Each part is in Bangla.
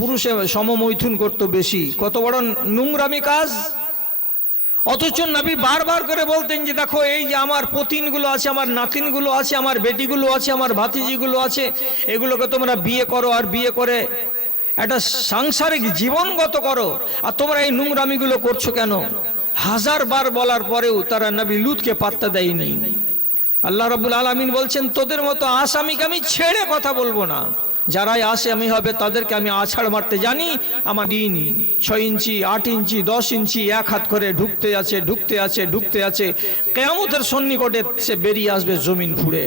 পুরুষে সমমৈথুন করতো বেশি, কত বড় নোংরামি কাজ। অথচ নবী বারবার করে বলতেন যে দেখো এই যে আমার পতিনগুলো আছে, আমার নাতিনগুলো আছে, আমার বেটিগুলো আছে, আমার ভাতিজিগুলো আছে, এগুলোকে তোমরা বিয়ে করো, আর বিয়ে করে একটা সাংসারিক জীবনগত করো, আর তোমরা এই নোংরামিগুলো করছো কেন? হাজার বার বলার পরেও তারা নবী লুতকে পাত্তা দেয়নি। আল্লাহ রাব্বুল আলামিন বলছেন তোদের মতো আসামিকে আমি ছেড়ে কথা বলবো না, যারাই আসামি হবে তাদেরকে আমি আছাড় মারতে জানি। আমার দিন 6 ইঞ্চি 8 ইঞ্চি 10 ইঞ্চি এক হাত করে ঢুকতে আছে ঢুকতে আছে ঢুকতে আছে, কিয়ামতের সন্নিকটে সে বেরিয়ে আসবে জমিন ফুঁড়ে।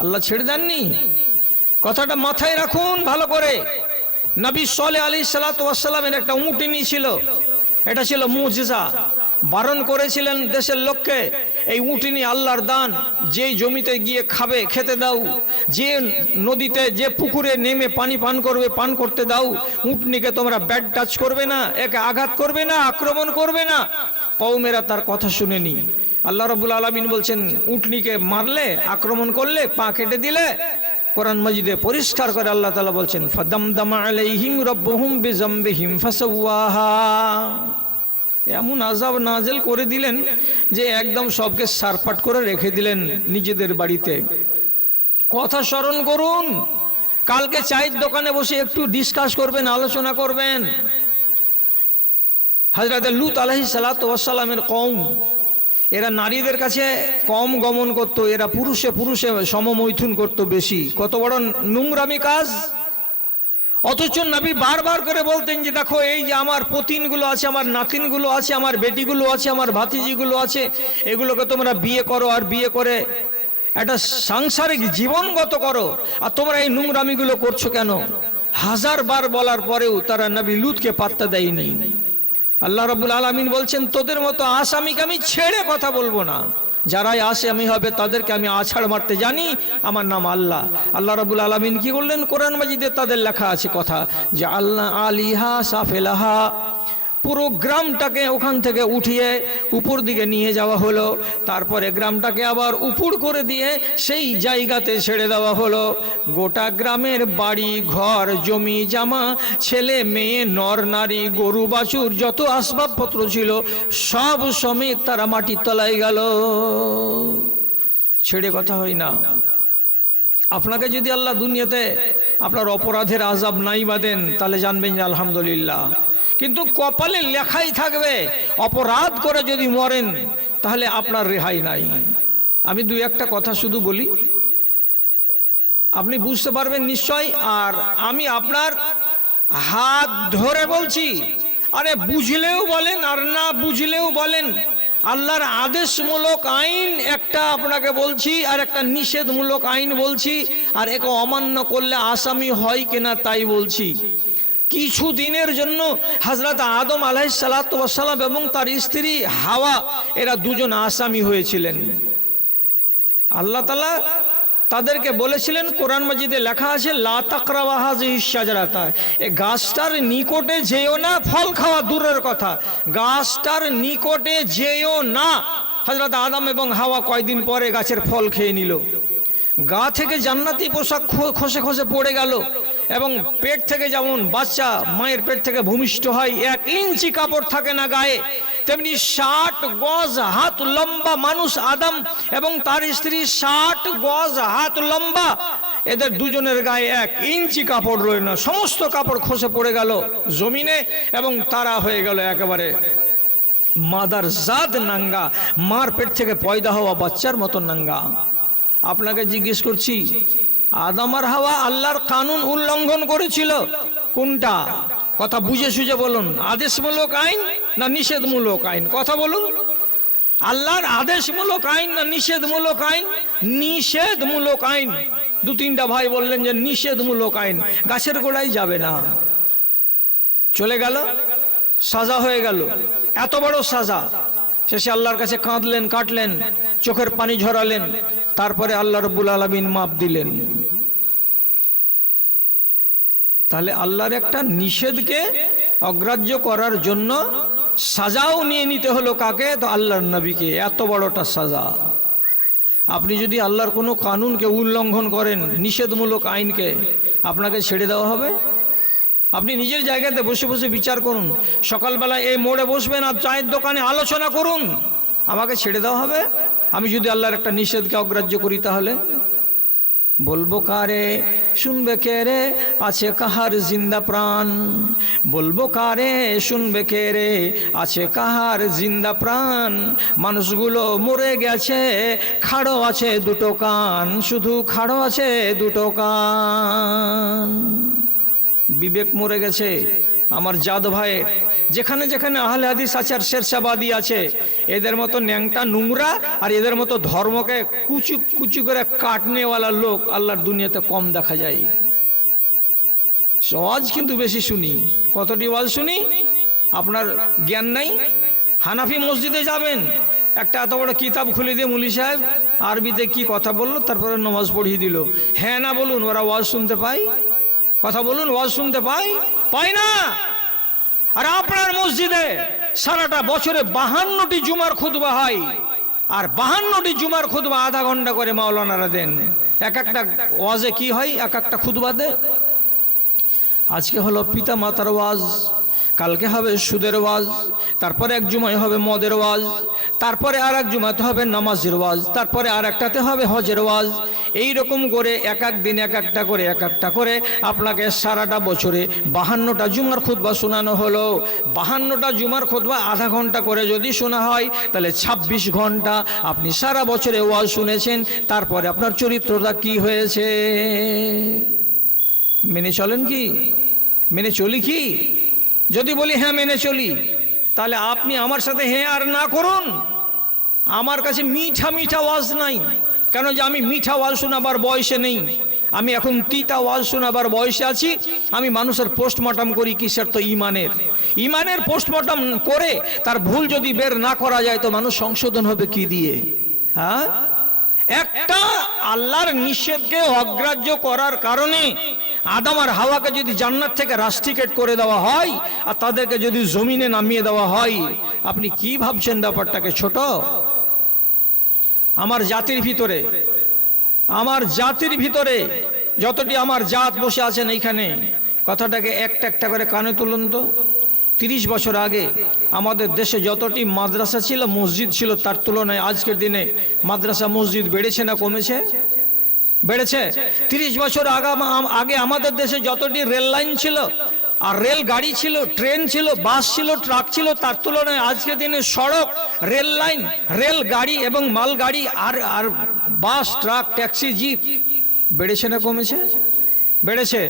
আল্লাহ ছেড়ে দেননি, কথাটা মাথায় রাখুন ভালো করে। নবী সালেহ আলাইহিস সালাতু ওয়াস সালামের একটা উটনি ছিল, এটা ছিল মুজিজা। বারণ করেছিলেন দেশের লোককে, এই উটনি আল্লাহর দান, যেই জমিতে গিয়ে খাবে খেতে দাও, যে নদীতে যে পুকুরে নেমে পানি পান করবে পান করতে দাও। উটনিকে তোমরা ব্যাড টাচ করবে না, একে আঘাত করবে না, আক্রমণ করবে না। কওমেরা তার কথা শুনেনি। আল্লাহ রাব্বুল আলামিন বলছেন উটনিকে মারলে, আক্রমণ করলে, পা কেটে দিলে, কোরআন মাজিদে পরিষ্কার করে আল্লাহ তাআলা বলছেন ফাদামদামা আলাইহিম রাব্বুহুম বিযামবিহিম ফাসাওয়াহা। এমন আযাব নাযিল করে দিলেন যে একদম সবকে সারপাট করে রেখে দিলেন নিজেদের বাড়িতে। কথা স্মরণ করুন, কালকে চায়ের দোকানে বসে একটু ডিসকাস করবেন, আলোচনা করবেন। হযরত লূত আলাইহিস সালাতু ওয়াস সালামের কওম, এরা নারীদের কাছে কম গমন করত, এরা পুরুষে সমমৈথুন করত বেশি, কত বড় নোংরামি কাজ। অথচ নবী বারবার করে বলতেন যে দেখো এই যে আমার পতিনগুলো আছে, আমার নাতিনগুলো আছে, আমার বেটিগুলো আছে, আমার ভাতিজিগুলো আছে, এগুলোকে তোমরা বিয়ে করো, আর বিয়ে করে একটা সাংসারিক জীবনগত করো, আর তোমরা এই নোংরামিগুলো করছো কেন? হাজার বার বলার পরেও তারা নবী লূতকে পাত্তা দেয়নি। আল্লাহ রাব্বুল আলামিন বলছেন তোদের মতো আসামিকে আমি ছেড়ে কথা বলবো না, যারাই আসামি হবে তাদেরকে আমি আছাড় মারতে জানি, আমার নাম আল্লাহ। আল্লাহ রাব্বুল আলামিন কি বললেন? কোরআন মাজিদে তাদের লেখা আছে কথা যে আল্লাহ আলিহা সাফেলাহা, পুরো গ্রামটাকে ওখান থেকে উঠিয়ে উপর দিকে নিয়ে যাওয়া হলো, তারপরে গ্রামটাকে আবার উপর করে দিয়ে সেই জায়গাতে ছেড়ে দেওয়া হলো। গোটা গ্রামের বাড়ি ঘর জমি জামা ছেলে মেয়ে নর নারী গরু বাছুর যত আসবাবপত্র ছিল সব সমেত তারা মাটির তলায় গেল। ছেড়ে কথা হয় না। আপনাকে যদি আল্লাহ দুনিয়াতে আপনার অপরাধের আযাব নাই বাঁধেন তাহলে জানবেন যে আলহামদুলিল্লাহ, কিন্তু কপালে লেখাই থাকবে অপরাধ করে যদি মরেন তাহলে আপনার রেহাই নাই। আমি দুই একটা কথা শুধু বলি, আপনি বুঝতে পারবেন নিশ্চয়। আর আমি আপনার হাত ধরে বলছি, আরে বুঝলেও বলেন আর না বুঝলেও বলেন, আল্লাহর আদেশমূলক আইন একটা আপনাকে বলছি, আর একটা নিষেধমূলক আইন বলছি, আর একে অমান্য করলে আসামি হয় কিনা তাই বলছি। কিছু দিনের জন্য হযরত আদম আলাইহিস সালাতু ওয়াস সালাম এবং তার স্ত্রী হাওয়া এরা দুজন আসামি হয়েছিলেন। আল্লাহ তাআলা তাদেরকে বলেছিলেন, কোরআন মাজিদে লেখা আছে লা তাকরাবা হাযিহিশ শাজারাতা, এই গাছটার নিকটে যেও না, ফল খাওয়া দূরের কথা, গাছটার নিকটে যেও না। হযরত আদম এবং হাওয়া কয়েকদিন পরে গাছের ফল খেয়ে নিল, গা থেকে জান্নাতি পোশাক খসে খসে পড়ে গেল, এবং পেট থেকে যেমন বাচ্চা মায়ের পেট থেকে ভূমিষ্ঠ হয় 1 ইঞ্চি কাপড় থাকে না গায়ে, তেমনি 60 গজ হাত লম্বা মানুষ আদম এবং তার স্ত্রী 60 গজ হাত লম্বা, এদের দুজনের গায়ে 1 ইঞ্চি কাপড় রইল না, সমস্ত কাপড় খসে পড়ে গেল জমিনে, এবং তারা হয়ে গেল একেবারে মাদার জাত নাঙ্গা, মার পেট থেকে পয়দা হওয়া বাচ্চার মতো নাঙ্গা। আপনাকে জিজ্ঞেস করছি, আদম আর হাওয়া আল্লাহর কানুন উল্লঙ্ঘন করেছিল কোনটা? কথা বুঝে সুঝে বলুন, আদেশমূলক আইন না নিষেধমূলক আইন? কথা বলুন, আল্লাহর আদেশমূলক আইন না নিষেধমূলক আইন? নিষেধমূলক আইন। 2-3টা ভাই বললেন যে নিষেধমূলক আইন, গাছের গোড়ায় যাবে না। চলে গেল, সাজা হয়ে গেল, এত বড় সাজা। শেষে আল্লাহর কাছে কাঁদলেন, কাটলেন, চোখের পানি ঝরালেন, তারপরে আল্লাহ রাব্বুল আলামিন মাপ দিলেন। তাহলে আল্লাহর একটা নিষেধকে অগ্রাহ্য করার জন্য সাজাও নিয়ে নিতে হলো কাকে? তো আল্লাহর নবীকে। এত বড়টা সাজা। আপনি যদি আল্লাহর কোনো কানুনকে উল্লঙ্ঘন করেন, নিষেধমূলক আইনকে, আপনাকে ছেড়ে দেওয়া হবে? আপনি নিজের জায়গাতে বসে বসে বিচার করুন। সকালবেলা এই মোড়ে বসবেন আর চায়ের দোকানে আলোচনা করুন, আমাকে ছেড়ে দেওয়া হবে? আমি যদি আল্লাহর একটা নিষেধকে অগ্রাহ্য করি তাহলে বলবো কারে, শুনবে কে রে, আছে কাহার জিন্দা প্রাণ? বলবো কারে, শুনবে কে রে, আছে কাহার জিন্দা প্রাণ? মানুষগুলো মরে গেছে, খাড়ো আছে দুটো কান, শুধু খাড়ো আছে দুটো কান। বিবেক মরে গেছে আমার জাদ ভাইয়ের। যেখানে যেখানে আহলে হাদিস আছে আর শেরশাবাদী আছে, এদের মতো ন্যাংটা নোংরা আর এদের মতো ধর্মকে কুচু কুচু করে কাটনেওয়ালা লোক আল্লাহর দুনিয়াতে কম দেখা যায়। ওয়াজ কিন্তু বেশি শুনি। কতটি ওয়াজ শুনি আপনার জ্ঞান নাই? হানাফি মসজিদে যাবেন, একটা এত বড় কিতাব খুলে দিয়ে মুলি সাহেব আরবিতে কি কথা বললো, তারপরে নামাজ পড়িয়ে দিল। হ্যাঁ না বলুন, ওরা ওয়াজ শুনতে পায়? কথা বলুন, ওয়াজ শুনতে পায় না? আর আপনার মসজিদে সারাটা বছরে 52টি জুমার খুতবা হয়, আর 52টি জুমার খুতবা আধা ঘন্টা করে মাওলানারা দেন। এক একটা ওয়াজে কি হয়, এক একটা খুতবা দেয়। আজকে হলো পিতা মাতার ওয়াজ, কালকে হবে সুদের ওয়াজ, তারপরে এক জুমায় হবে মদের ওয়াজ, তারপরে আর এক জুমাতে হবে নামাজের ওয়াজ, তারপরে আর একটাতে হবে হজের ওয়াজ। এই রকম করে এক এক দিন এক একটা করে আপনাকে সারাটা বছরে 52টা জুমার খুতবা শোনানো হলো। 52টা জুমার খুতবা আধা ঘন্টা করে যদি শোনা হয়, তাহলে 26 ঘন্টা আপনি সারা বছরে ওয়াজ শুনেছেন। তারপরে আপনার চরিত্রটা কি হয়েছে মেনে চলেন কি? মেনে চলি কি? যদি বলি হ্যাঁ মেনে চলি, তাহলে আপনি আমার সাথে হ্যাঁ আর না করুন। আমার কাছে মিঠা মিঠা ওয়াজ নাই, কেন যে আমি মিঠা ওয়াজ শোনাবার বয়সে নেই। আমি এখন তিতা ওয়াজ শোনাবার বয়সে আছি। আমি মানুষের পোস্টমর্টম করি কিসের? তো ইমানের পোস্টমর্টম করে তার ভুল যদি বের না করা যায় তো মানুষ সংশোধন হবে কি দিয়ে? হ্যাঁ, একটা আল্লাহর নিষেধকে অগ্রাহ্য করার কারণে আদম আর হাওয়াকে যদি জান্নাত থেকে রাস্টিকেট করে দেওয়া হয় আর তাদেরকে যদি জমিনে নামিয়ে দেওয়া হয়, আপনি কি ভাবছেন ব্যাপারটাকে ছোট? আমার জাতির ভিতরে যতটি আমার জাত বসে আছেন এইখানে, কথাটাকে একটা একটা করে কানে তুলুন তো। 30 বছর আগে আমাদের দেশে যতটি মাদ্রাসা ছিল, মসজিদ ছিল, তার তুলনায় আজকের দিনে মাদ্রাসা মসজিদ বেড়েছে না কমেছে? বেড়েছে। 30 বছর আগে আমাদের দেশে যতটি রেল লাইন ছিল আর রেল গাড়ি ছিল, ট্রেন ছিল, বাস ছিল, ট্রাক ছিল, তার তুলনায় আজকের দিনে সড়ক, রেল লাইন, রেল গাড়ি এবং মাল গাড়ি আর বাস, ট্রাক, ট্যাক্সি, জিপ বেড়েছে না কমেছে? বেড়েছে।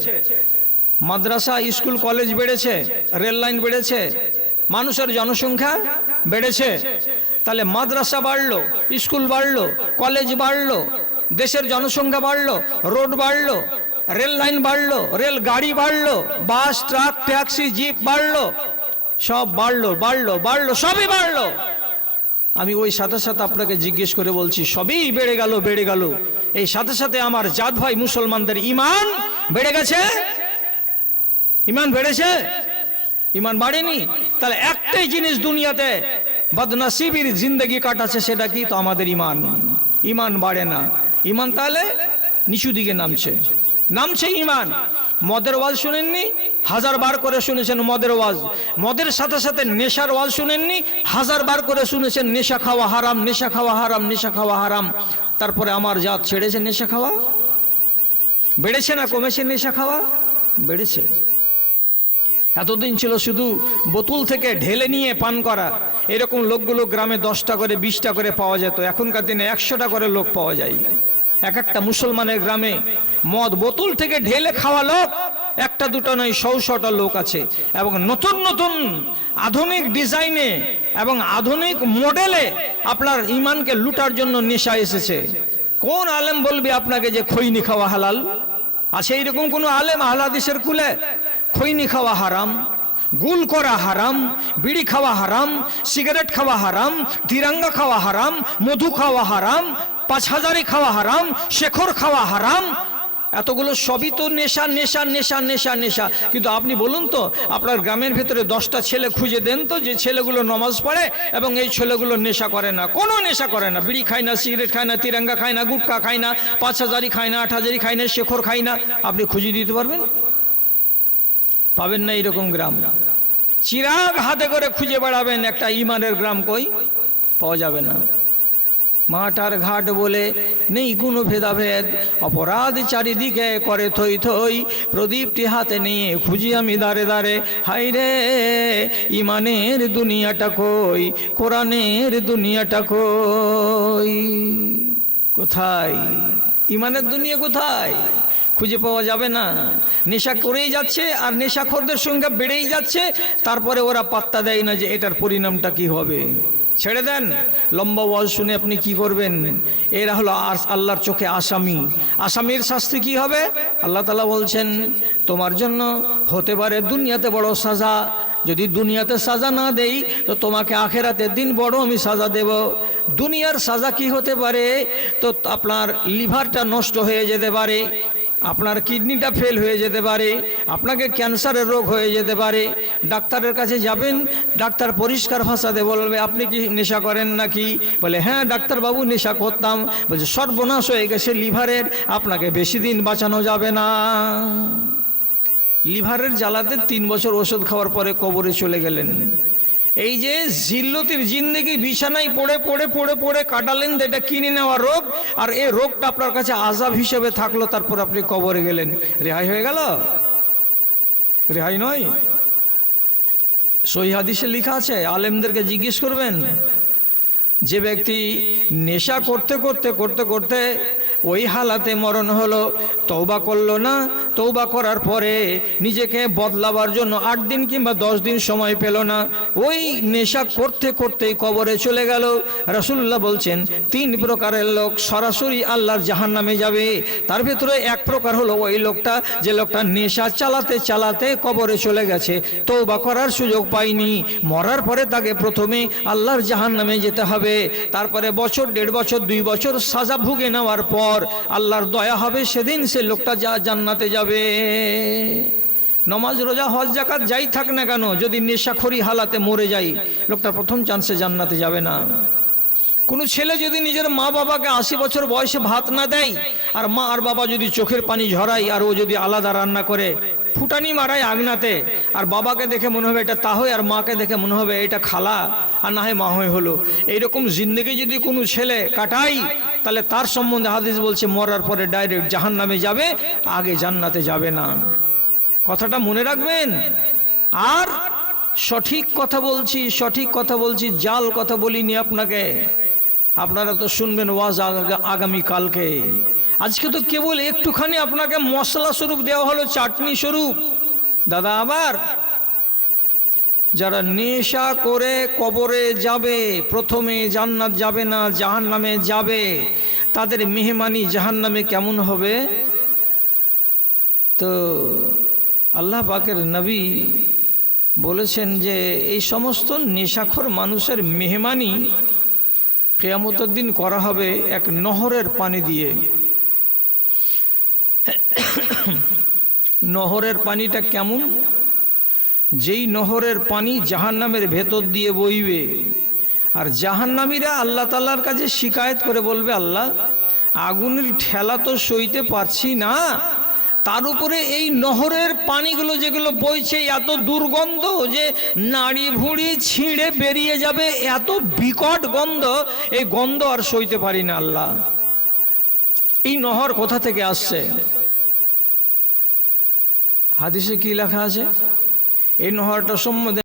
মাদ্রাসা, স্কুল, কলেজ বেড়েছে, রেল লাইন বেড়েছে, মানুষের জনসংখ্যা বেড়েছে। তাহলে মাদ্রাসা বাড়লো, স্কুল বাড়লো, কলেজ বাড়লো, দেশের জনসংখ্যা বাড়লো, রোড বাড়লো, রেল লাইন বাড়লো, রেল গাড়ি বাড়লো, বাস, ট্রাক, ট্যাক্সি, জিপ বাড়লো, সব বাড়লো, সবই বাড়লো। আমি ওই সাথে সাথে আপনাকে জিজ্ঞেস করে বলছি, সবই বেড়ে গেল। এই সাথে সাথে আমার জাত ভাই মুসলমানদের ঈমান বেড়ে গেছে? ঈমান বেড়েছে? ঈমান বাড়েনি? তাহলে একটাই জিনিস দুনিয়াতে বদনসিবির জিন্দগি কাটাচ্ছে, সেটা কি? তো আমাদের ঈমান বাড়ে না। ঈমান তাহলে নিচু দিকে নামছে ঈমান। মদের ওয়াজ শুনেননি? 1000 বার করে শুনেছেন মদের ওয়াজ। মদের সাথে সাথে নেশার ওয়াজ শুনেননি? 1000 বার করে শুনেছেন নেশা খাওয়া হারাম। তারপরে আমার জাত ছেড়েছে নেশা খাওয়া। বেড়েছে না কমেছে? নেশা খাওয়া বেড়েছে। এতদিন ছিল শুধু বোতল থেকে ঢেলে নিয়ে পান করা, এরকম লোকগুলো গ্রামে 10টা করে 20টা করে পাওয়া যেত। এখনকার দিনে 100টা করে লোক পাওয়া যায়। এক একটা মুসলমানের গ্রামে মদ বোতল থেকে ঢেলে খাওয়া লোক একটা দুটো নয়, 100-100টা লোক আছে। এবং নতুন নতুন আধুনিক ডিজাইনে এবং আধুনিক মডেলে আপনার ঈমানকে লুটার জন্য নেশা এসেছে। কোন আলেম বলবে আপনাকে যে খৈনি খাওয়া হালাল? আছে এইরকম কোন আলেম আহলে হাদিসের কুলে? খৈনি খাওয়া হারাম, গুল করা হারাম, বিড়ি খাওয়া হারাম, সিগারেট খাওয়া হারাম, তিরঙ্গা খাওয়া হারাম, মধু খাওয়া হারাম, 5000 খাওয়া হারাম, শেখর খাওয়া হারাম। এতগুলো সবই তো নেশা। কিন্তু আপনি বলুন তো, আপনার গ্রামের ভিতরে 10টা ছেলে খুঁজে দেন তো যে ছেলেগুলো নামাজ পড়ে এবং এই ছেলেগুলো নেশা করে না, কোনো নেশা করে না, বিড়ি খায় না, সিগারেট খায় না, তিরঙ্গা খায় না, গুটকা খায় না, 5000 খায় না, 8000 খায় না, শেখর খায় না। আপনি খুঁজে দিতে পারবেন? পাবেন না এরকম গ্রাম। চিরাগ হাতে করে খুঁজে বেড়াবেন, একটা ইমানের গ্রাম কই পাওয়া যাবে না। মাঠ আর ঘাট বলে নেই কোনো ভেদাভেদ, অপরাধ চারিদিকে করে থই থই, প্রদীপটি হাতে নিয়ে খুঁজি আমি দাঁড়ে দাঁড়ে, হাই রে ইমানের দুনিয়াটা কই, কোরআনের দুনিয়াটা কই, কোথায় ইমানের দুনিয়া কোথায়? খুঁজে পাওয়া যাবে না। নেশা করেই যাচ্ছে আর নেশাখোরদের সংখ্যা বেড়েই যাচ্ছে, তারপরে ওরা পাত্তা দেয় না যে এটার পরিণামটা কি হবে। ছেড়ে দেন, লম্বা ওয়াজ শুনে আপনি কি করবেন? এরা হলো আল্লাহর চোখে আসামি। আসামির শাস্তি কি হবে? আল্লাহ তাআলা বলছেন তোমার জন্য হতে পারে দুনিয়াতে বড় সাজা, যদি দুনিয়াতে সাজা না দেই তো তোমাকে আখেরাতের দিন বড় আমি সাজা দেব। দুনিয়ার সাজা কি হতে পারে? তো আপনার লিভারটা নষ্ট হয়ে যেতে পারে, আপনার কিডনিটা ফেল হয়ে যেতে পারে, আপনাকে ক্যান্সারের রোগ হয়ে যেতে পারে। ডাক্তারের কাছে যাবেন, ডাক্তার পরিষ্কার ভাষাতে বলবে আপনি কি নেশা করেন নাকি? বলে হ্যাঁ ডাক্তারবাবু নেশা করতাম। বলছে সর্বনাশ হয়ে গেছে লিভারের, আপনাকে বেশি দিন বাঁচানো যাবে না। লিভারের জ্বালাতে 3 বছর ওষুধ খাওয়ার পরে কবরে চলে গেলেন। এই যে জিল্লতির জিন্দেগি বিছানায় পড়ে পড়ে পড়ে পড়ে কাটালেন, এটা কিনে নেওয়া রোগ, আর এই রোগটা আপনার কাছে আযাব হিসেবে থাকলো, তারপর আপনি কবরে গেলেন। রেহাই হয়ে গেল? রেহাই নয়। সহিহ হাদিসে লেখা আছে, আলেমদেরকে জিজ্ঞেস করবেন, যে ব্যক্তি নেশা করতে করতে করতে করতে ওই হালাতে মরণ হলো, তওবা করলো না, তওবা করার পরে নিজেকে বদলাবার জন্য 8 দিন কিংবা 10 দিন সময় পেল না, ওই নেশা করতে করতেই কবরে চলে গেল। রাসূলুল্লাহ বলছেন 3 প্রকারের লোক সরাসরি আল্লাহর জাহান্নামে যাবে। তার ভিতরে এক প্রকার হলো ওই লোকটা, যে লোকটা নেশা চালাতে চালাতে কবরে চলে গেছে, তওবা করার সুযোগ পায়নি। মরার পরে তাকে প্রথমে আল্লাহর জাহান্নামে যেতে হবে, তারপরে বছর 1.5 বছর 2 বছর সাজা ভুগে নেওয়ার পর আল্লাহর দয়া হবে, সেদিন সে লোকটা জান্নাতে যাবে। নমাজ রোজা হজ যাকাত যাই থাক না কেন, যদি নেশাখোরি হালাতে মরে যায়, লোকটা প্রথম চান্সে জান্নাতে যাবে না। কোনো ছেলে যদি নিজের মা বাবাকে 80 বছর বয়সে ভাত না দেয়, আর মা আর বাবা যদি চোখের পানি ঝরায়, আর ও যদি আলাদা রান্না করে ফুটানি মারায় আগনাতে, আর বাবাকে দেখে মনে হবে এটা তাহই, আর মাকে দেখে মনে হবে এটা খালা, আর না হয় মা হয়ে হলো, এইরকম জিন্দেগি যদি কোনো ছেলে কাটাই, তাহলে তার সম্বন্ধে হাদিস বলছে মরার পরে ডাইরেক্ট জাহান্নামে যাবে, আগে জান্নাতে যাবে না। কথাটা মনে রাখবেন। আর সঠিক কথা বলছি, সঠিক কথা বলছি, জাল কথা বলিনি আপনাকে। আপনারা তো শুনবেন ওয়াজ আগামী কালকে। আজকে তো কেবল একটুখানি আপনাকে মশলা স্বরূপ দেওয়া হলো, চাটনি স্বরূপ। দাদা, আবার যারা নেশা করে কবরে যাবে, প্রথমে জান্নাত যাবে না, জাহান্নামে যাবে, তাদের মেহমানি জাহান্নামে কেমন হবে? তো আল্লাহ পাকের নবী বলেছেন যে এই সমস্ত নেশাখোর মানুষের মেহমানি কিয়ামতের দিন করা হবে এক নহরের পানি দিয়ে। নহরের পানিটা কেমন? যেই নহরের পানি জাহান্নামের ভেতর দিয়ে বইবে, আর জাহান্নামীরা আল্লাহ তাআলার কাছে শিকায়ত করে বলবে, আল্লাহ আগুনের ঠেলা তো সইতে পারছি না, তার উপরে এই নহরের পানিগুলো যেগুলো বইছে এত দুর্গন্ধ যে নাড়ি ভুঁড়ি ছিঁড়ে বেরিয়ে যাবে, এত বিকট গন্ধ, এই গন্ধ আর সইতে পারি না আল্লাহ। এই নহর কোথা থেকে আসছে? হাদিসে কি লেখা আছে? এই নহরটা সম্বন্ধে